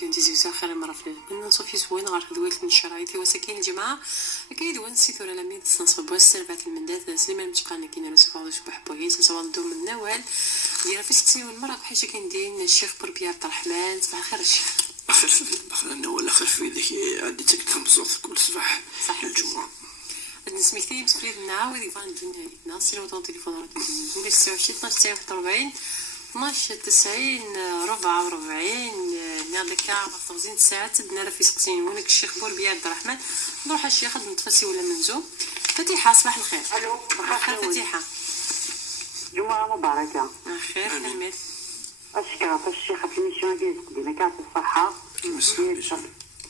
ديال ديزيوزا خير مرة في الليل صوفي زوين غير دويلت من الشرايط وساكين الجماعة أكيد ونسيت ولا لميد سنصب السلفات المندات سليمان متقالنا كاين رسول بحبوهي سنصوال دور من النوال ديال في 60 مرة بحال كندير الشيخ بربي عبد الرحمن صباح الخير الشيخ اخر في البخلانه ولا اخر في ذيك عندي تكتم بزاف كل صباح الجمعه نسميتي مسفريد نعاود يبان الدنيا علينا سيرو طون تليفون نقول 26 12 41 12 90 44 نادي كاع مخطوزين ساعات دنا في سقسين ونك الشيخ بوربي عبد الرحمن نروح الشيخ نتفسي ولا منزو فتيحه صباح الخير. الو خير فتيحه جمعه مباركه. خير كمل اشكرك الشيخ في الميسيون ديالك ديما كاع الصحه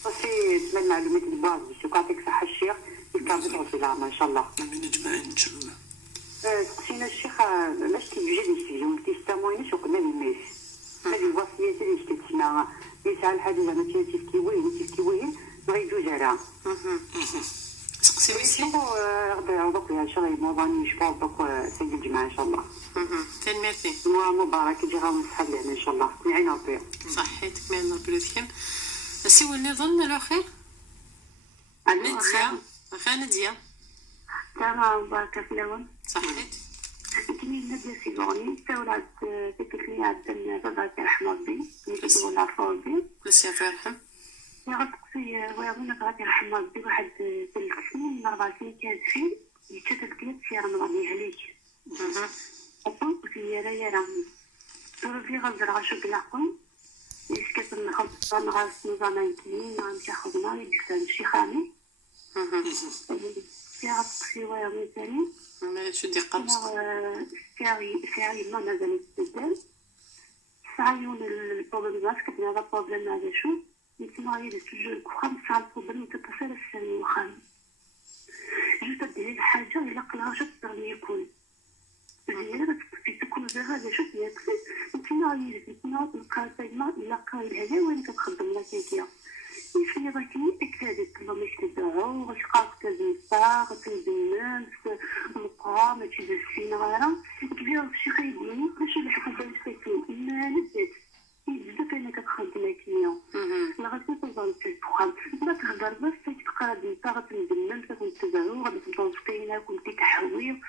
صافي تمن معلومات الباز باش يعطيك صحه الشيخ يكافئك في العام ان شاء الله. امين اجمعين ان شاء الله. سقسينا الشيخ باش تيوجد نستفيدو تيستاموينش وكنا بالميس هذه الوصيه اللي شتينا يسعى الحاجه زعما تيفكيوين غيجوج عليها سقسي ويسي غدا يعوضك ان شاء الله يموضاني يشفاوك سيد الجماعه ان شاء الله. كان ميرسي مبارك يجي غاو نصحى لنا ان شاء الله نعين ربي صحيتك من ربي يفهم سي والنظام الاخر نديا اخا نديا تمام مباركة في الأول. صحيت كني ندير سيزوني تولات تكلني عندنا بابا رحمة ربي اللي تقول عفوا ربي بس يا فرحة يا غتقصي ويظن غادي رحمة ربي واحد 3 سنين من 4 سنين كانت فيه يتشتت كيات في رمضان عليك أقول في ريانا ربي غزر عشو بلاقون يسكت من 5 نغاس نظامان كلين نمشي خدمة يدفن شي خامي يا غتقصي ويا ثاني ما شو دي قبض ساعي ما مازال يتبدل ساعيون البروبلم ماسك هذا البروبلم هذا شو يتما هي توجور خمس ساعات البروبلم تتصل السنة وخام جو تدير الحاجة إلا قلها شو تقدر يكون زيادة تكون هذا شو يكفي يتما هي يتما نلقى دايما إلا قايل هذا وين كتخدم لا كيكيا يفني ضاكي اكتادت كما مش تدعو غاش قاق تزنفا غتنزنن مقام هادشي دازفينا غيرا كبير شي خايبني باش يلحقو بالك ساكين ما نزلت بزاف انا كتخدم كيميا لا غتوصل في الفخام ما تهضر بس تقرا نتا غتنزنن غتنتبعو غتبقاو فينا كنتي كحوي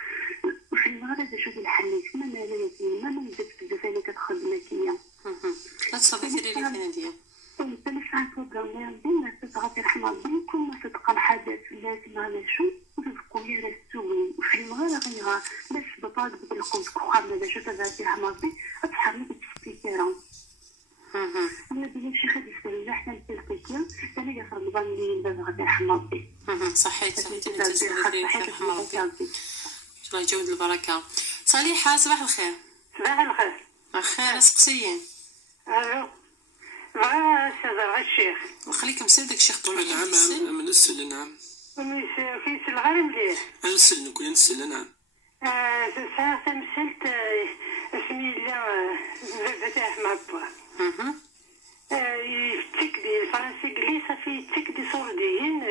وفي المغرب هذا شوف الحل يسمى ما لا يتم ما نزلت بزاف انا كتخدم كيميا لا تصدقي لي فينا ديال ساعات وضعنا عندنا تتغطي رحمة ربي كل ما تتقى الحدث لازم على شو وتذكو يا رسول وفي المغرب غيرها باش بطاق بالقوس كخام هذا شو تغطي رحمة ربي أتحرك بالسبيكيرا أنا بلي شي خد يسأل احنا التلقية أنا يا رمضان اللي باب غادي رحمة ربي صحيت رحمة ربي الله يجود البركة. صالحة صباح الخير. صباح الخير. خير سقسيين. الو بغا الشيخ وخليكم سير داك الشيخ طول نعم من السل نعم كاين سل غير مليح نسل نكون نسل نعم ساعة مسلت اسمي الله فتاح مع با يفتك دي الفرنسي قلي صافي يفتك دي صوردين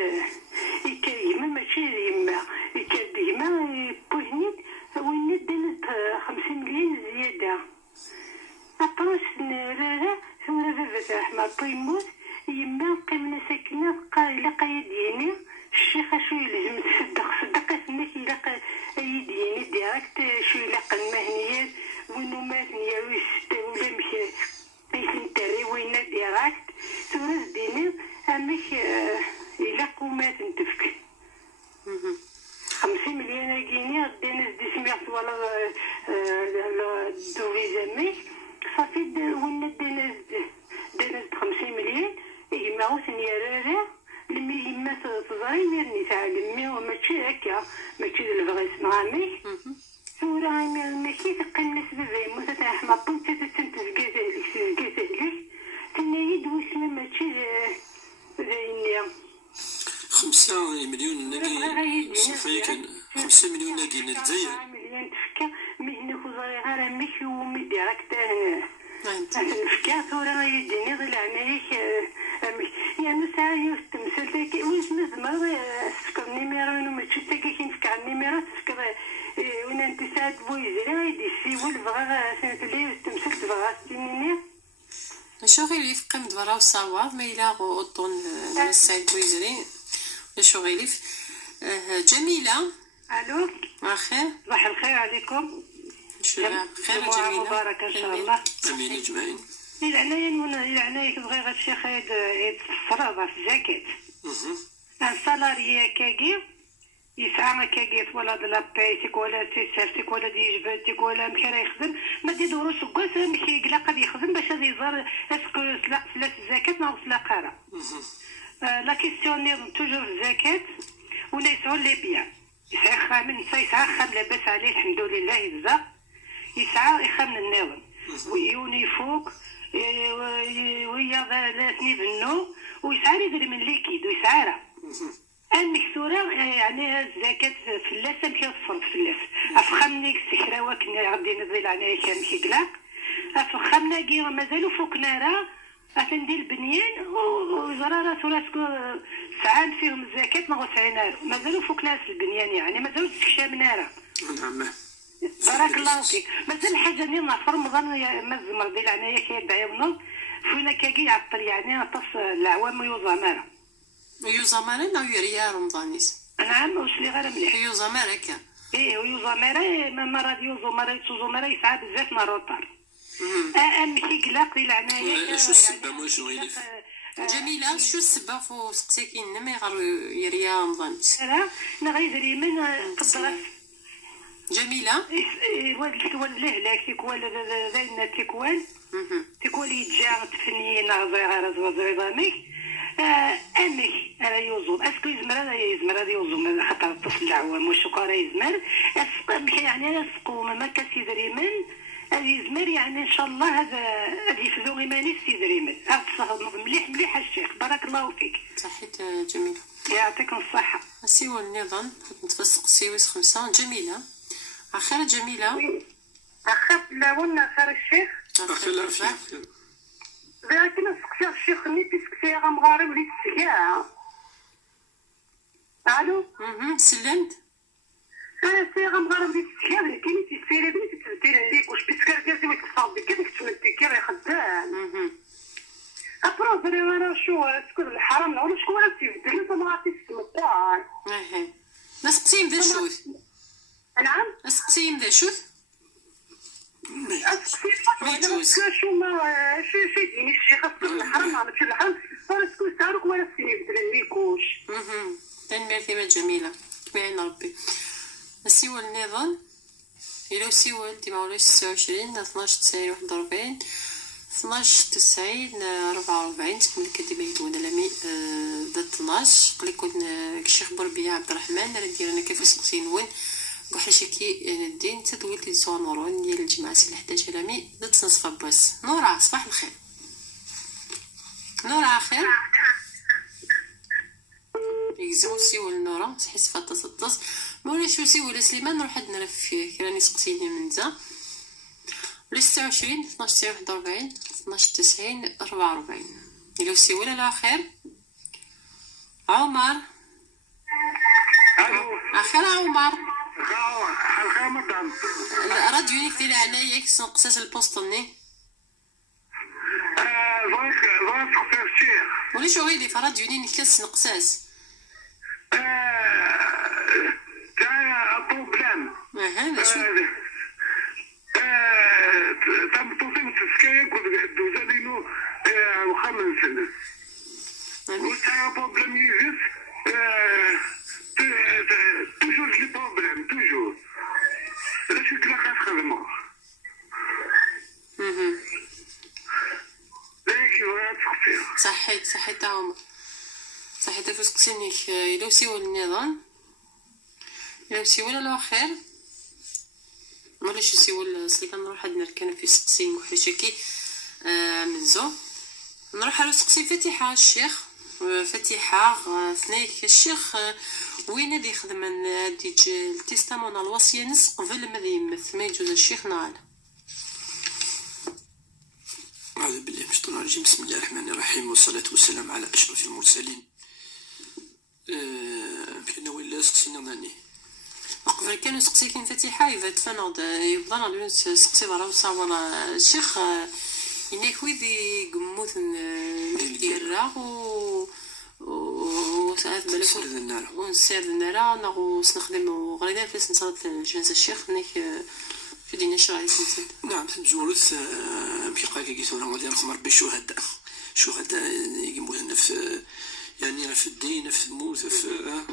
يكريم ماشي يما يكريم يبوهنيت وين دنت 50 مليون زيادة أبروش نرى ثم فتاح مع با يموت يما قيمنا ساكنة قايلة قايديني الشيخ شو يلزم صدق اسمك إلا يديني ديريكت شو يلقى المهنيات وينو ماتني ولا مشى يسنتري وينا ديريكت ثورة ديني أمك يلقى ومات نتفك 50 مليون جنيه دينا دي سمعت ولا دوفي زميك صافي وينا دينا 50 مليون يما وثني راه لمي يما تزري ميرني تعلمي وماشي هكا ماشي البغي يسمع عميك ثورة ماشي تقيم ناس بابا يموت تاع احمد طنت تزكاتلك تنايد واسمه ماشي زيني 5 مليون ناقي صافي كان 5 مليون ناقي نتزاير 4 مليون تفكا مهنك وزري غير امك ومي ديريكت هنا نفكا ثورة يديني ظل عمايك يعني ساعة يستمثل ذاك ويسمى زمر تفكر النيميرو وماشي تاكي كنفكر النيميرو تفكر وين انت ساعة بويزري غيدي السيول بغا سنة اللي يستمثل بغا ستينيني شو غير في قيمة دورا وصاوات ما إلا أوطون السعيد بويزري شو غير جميلة. الو خير صباح الخير عليكم. شو خير جمعة جميلة مباركة ان شاء الله. امين اجمعين. العناية كبغي غاد الشيخ يتصرف في الجاكيت ان سالاريي كاكي يسعى كاكي ولا د لابيتيك ولا تيسيرتيك ولا ديجباتيك ولا مكان يخدم ما ديدورو سكواس مشي يقلق غادي يخدم باش غادي يزار اسكو فلاس الزكاة ما وصل قارة. لا كيستيون نيض توجور الزكاة ولا يسعون لي بيان يسعى خامن يسعى خام لاباس عليه الحمد لله يزا يسعى يخمن النظام ويوني فوق ويا ثلاثني بنو ويسعى يدري من ليكيد ويسعى راه المكسورة يعني الزكاة فلاس مشي تصرف فلاس افخمني السكراوة كنا غادي نزل عليها كان مشي قلاق افخمنا كي مازالو فوقنا راه افندي البنيان وزرارة ثلاث ساعات فيهم الزكاة ما غوسعينا مازالو فوقنا البنيان يعني مازالو تكشامنا راه. نعم بارك الله فيك. مازال حاجه اللي في رمضان ما الزمر ديال عناية كيبدا يبنض فينا كاكي يعطل يعني نطص العوام ويوزامارا ويوزامارا أو يريا رمضانيس. نعم واش اللي غير مليح يوزامارا كا ويوزامارا مرة يوزو مرة يتوزو مرة يسعى بزاف مروطار ماشي قلاق ديال عناية. شو السبة واش غير جميلة شو السبة فو سقساكين ما يغير يريا رمضانيس لا انا غير من قدرت جميلة والد الهلاك تيكوال ذاين تيكوال يتجا تفنيين غير زواميك امك انا يوزو اسكو يزمر هذا يوزو خاطر الطفل العوام والشكارة يزمر يعني انا سقو ما كسيدري من يزمر يعني ان شاء الله هذا يفذو غيماني سيدري من مليح الشيخ بارك الله فيك. صحيت جميلة يعطيكم الصحة. سيوا النظام نتفسق سيويس 5 جميلة أخيرا جميلة أخاف لاون خير الشيخ أخيرا الشيخ لكن سقسي الشيخ ني بيسكسي غمغارب لي تسكيا. الو سلمت سي غمغارب لي تسكيا لكن تيسيري بنتي تدير عليك واش بيسكر كاسي ما تصاوب بك كيفاش تمدي كي راه خدام ابرو بري انا شو سكون الحرام ولا شكون راه تيبدل انت ما عرفتيش تمطار نسقسيم ذا شوث. نعم نسقسيم ذا شوث يجوز شو ما شو ديني الشيخ اصلا الحرام ما عرفتش الحرام صار سكون سارك ولا سيبدل عليكوش تنميرتي ما جميلة كمعين ربي سيوا النظام إلا سيوا ديما ولاش 29 12 90 41 12 90 44 تكمل كديما يدون لامي دا 12 قلي كون الشيخ بربيع عبد الرحمن راه دير انا كيف سقسين وين وحشكي الدين تدويت لي سوا نورون ديال الجماعه سي 11 لامي دا تصنصف باس نورا صباح الخير نورا خير يجزمو سيوا النورا تحس فاتص مولا شو سيوا لسليمان نروح عندنا نلف فيه راني سقسيني من ذا 26 12 41 12 90 44 إلا سي ولا لا خير عمر اخيرا عمر الخير مدام راديو نيك ديال عنايا كنقصاص البوسطني ضغط خفيف الشيخ ولي شو غيدي في راديو نيك كنقصاص تاع بروبليم هذا شو تم توصيل السكاية كنت دوزا لينو وخمن سنة وتاع بروبليم يجيس توجور لي بروبليم توجور لا شو كلا خدمة لكن ولا تخفيها صحيت عمر صحيت فسقسينيك إلا سيوا النظام إلا سيوا لا خير ولا شو سيوا سليكا نروح عندنا كان في سقسين وحشكي من زو نروح على سقسي فتيحة الشيخ فتيحة ثنيك الشيخ وين هادي يخدم هادي التستامون الوصية نس قبل ما يمث ما يجوز الشيخ نعال. أعوذ بالله من الشيطان الرجيم بسم الله الرحمن الرحيم والصلاة والسلام على أشرف المرسلين. كنا ولا سقسينا ناني قبل كانوا سقسيكين فتيحة يبقى تفنض يبقى نعلم سقسي برا وصور الشيخ إنك ويدي قموت نتيرا و ساعات بالك سرد النار ونساعد النارا نغو سنخدم غريدا فاس نصاد جنازة الشيخ نك في دينا شرع يسنسد. نعم تنجورث بقاك كيثورا غادي نخمر ربي الشهداء يقيمون في يعني في الدين في الموت في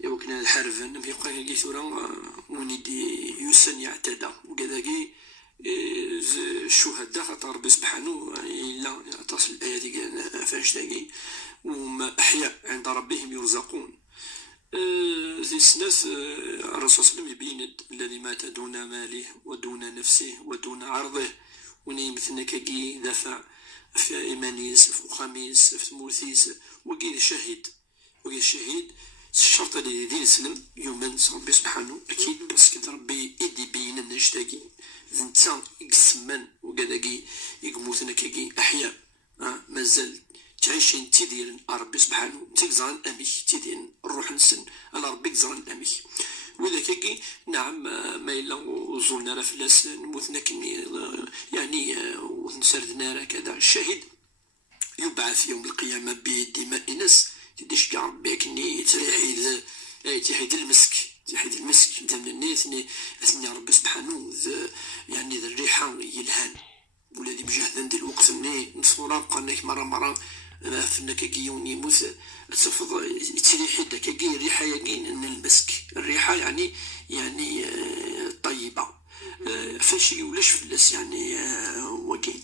يوكنا الحرفن بقاك كيثورا ونيدي يسن يعتدى وكذاكي الشهداء خاطر ربي سبحانه إلا تصل الآية دي فاش تلاقي وما أحياء عند ربهم يرزقون. ذي السناس الرسول صلى الله عليه وسلم يبين الذي مات دون ماله ودون نفسه ودون عرضه وني مثلنا كي دافع في إيمانيس في خميس في مورثيس وكي الشهيد الشرط اللي دين السلم يومن ربي سبحانه أكيد بس كنت ربي يدي بين النشتاقي ذنتا يقسمن وكذاكي يقموثنا كي أحياء مازال تعيشين تيدين ربي سبحانه تيكزران أميك تيدين الروح نسن على ربي كزران أميك وإذا كي نعم ما إلا وزولنا راه فلاس نموتنا كني يعني ونسردنا راه كذا الشهيد يبعث يوم القيامة بدماء ناس تديش كاع ربي كني تحيد المسك من الناس أثني ربي سبحانه يعني ذا الريحة يلهان ولادي بجهدا ديال الوقت مني نصورا بقالناك مرة فنا كي يموت تفض تريحي داك كي الريحة يقين المسك الريحة يعني طيبة فاش يولاش فلاس يعني وكين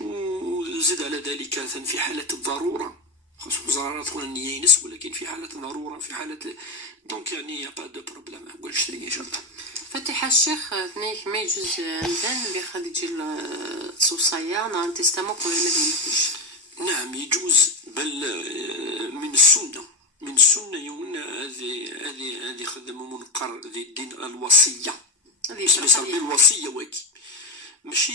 وزد على ذلك في حالة الضرورة خاصو زرارة تكون النية ينس ولكن في حالة ضرورة في حالة دونك يعني يا با دو بروبليم نقول شتري إن شاء الله. فتح الشيخ ثنيك ما يجوز مثلا بخد يجي الصوصية نعم تستمع قبل ما يموتش. نعم يجوز بل من السنة يوم هذه خدموا منقر ذي الدين الوصية بس الوصية واكي ماشي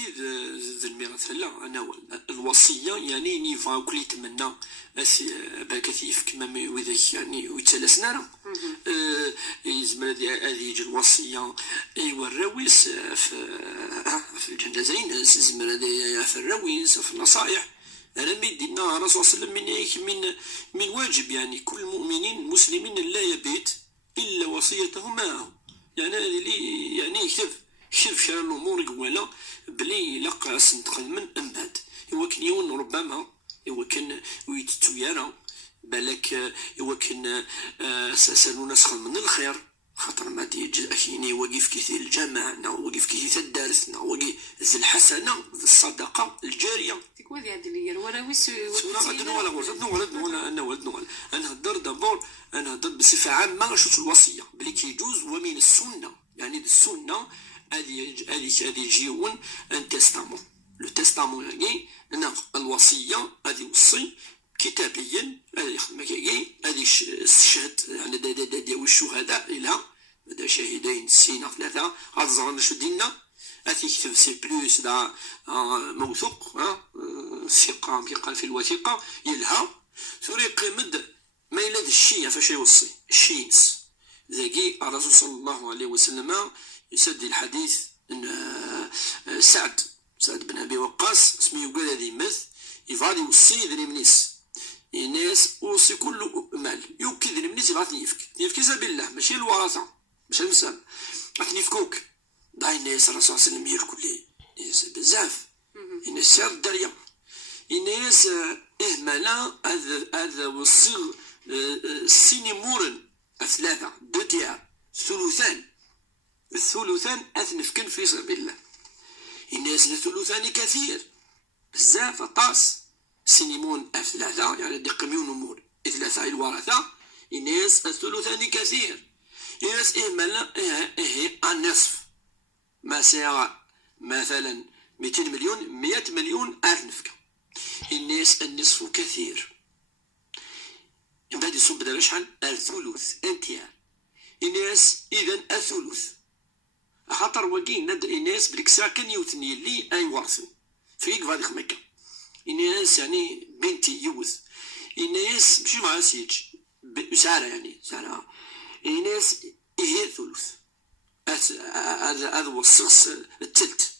ذا الميراث لا أنا الوصية يعني نيفا كل يتمنى باكثيف كما وذاك يعني ويتلاسنا راه يزمر هذه يجي الوصية أيوا الراويس في الجنازين يزمر هذه في الراويس في النصائح أنا مدينا الرسول صلى الله عليه وسلم من واجب يعني كل المؤمنين المسلمين لا يبيت إلا وصيته معه يعني هذه لي يعني شوف شرع الأمور قوالا بلي لقى سنتقل من أمباد إوا كان يون ربما إوا كان ويتتو يرى بالك إوا كان سأسألو نسخل من الخير خاطر ما دي أكيني واقف كثير الجامع واقف كثير الدارس واقف ذي الحسنة ذي الصدقة الجارية تكون هذه اللي وراويس ولا أنا هدر دابور أنا هدر بصفة عامة شوف الوصية بلي كيجوز ومن السنة يعني السنة هذه جيون ان تستامون لو تستامون يعني الوصية هذه وصي كتابيا هذه خدمة كي هذه الشهد يعني ديال الشهداء إلى هذا شهيدين سنة ثلاثة هاد الزغن شو دينا هذه كتاب سي بلوس دا موثوق ثقة كيقال في الوثيقة يلها ثوري مد ما إلا الشيء فاش يوصي الشينس ذاكي الرسول صلى الله عليه وسلم يسد الحديث ان سعد بن ابي وقاص اسمه يقول هذه مث يفعل يوصي ذري منيس الناس اوصي كل مال يوكي ذري منيس يبعثني يفك سبيل الله ماشي الورثه ماشي المسال راح يفكوك ضاي الناس الرسول صلى الله عليه وسلم يركل لي الناس بزاف الناس سير الدريه الناس اهمالا هذا وصي السيني مورن ثلاثه دو تيار الثلثان أثنفكن في سبيل الله الناس الثلثان كثير بزاف طاس سينيمون ثلاثة يعني دقميون أمور ثلاثة الورثة الناس الثلثان كثير الناس إهمال النصف ما سيرى مثلا 200 مليون 100 مليون أثنفك الناس النصف كثير بعد يصب دابا شحال الثلث انتيار الناس إذن الثلث خاطر وكين ندعي الناس بالكسا كان يوثني لي أي ورثو فيك غادي خمكة الناس يعني بنتي يوث الناس ماشي مع سيج سارة يعني سارة الناس إيه ثلث هذا هو الصغص التلت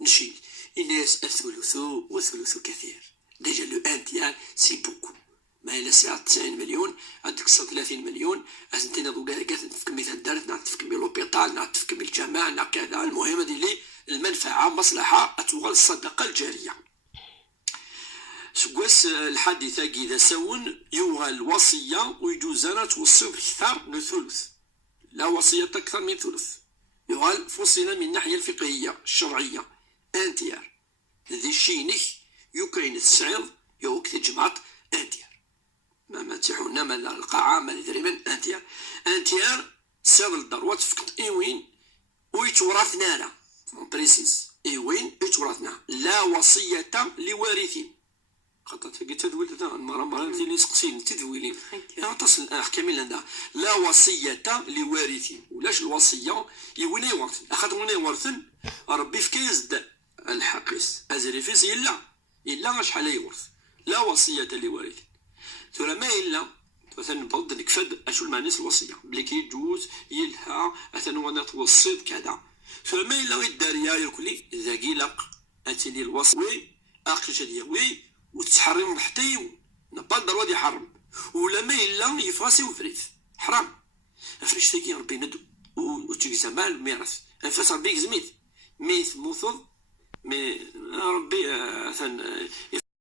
نشيل الناس الثلث والثلث كثير. ديجا لو ان تيار سي بوكو. ما إلا ساعة 90 مليون عندك 30 مليون انت دوكا كاع تفكمي الدار، نعرف تفكمي لوبيطال، نعرف تفكمي الجامع، نعرف كذا. المهم هذه لي المنفعة مصلحة أتوغل الصدقة الجارية. سكواس الحادثة إذا سون يوغل الوصية ويجوز أنا توصي أكثر من ثلث، لا وصية أكثر من ثلث. يوغل فصل من الناحية الفقهية الشرعية انتيار ذي شينك يوكاين السعيد يوك تجمعت انتيار ما تيحونا ما القاعة ما تقريبا انتيار ساد الدار وتفقد ايوين ويتورثنا لا بريسيس ايوين يتورثنا لا وصية لوارثين. خاطر تلقى تدويل المرة اللي سقسين تدويلين تصل احكامي لنا لا وصية لوارثين. ولاش الوصية يوين يورث اخذ وين يورثن ربي في كيزد الحقيس ازري فيس الا شحال يورث لا وصية لوارثين. ثم ما الا مثلا نبغض نكفد اشو المعنيس الوصية بلي كيجوز يلها مثلا وانا توصيت كذا. ثم ما الا الدارية يركلي ذاكي لق اتيني الوصي وي اخرج هذه وي وتحرم حتى يوم نبال ضروري يحرم ولا ما الا يفراسي وفريث حرام. فاش تاكي ربي ندو وتجي مال الميراث فاس ربي زميت ميث موثض مي ربي مثلا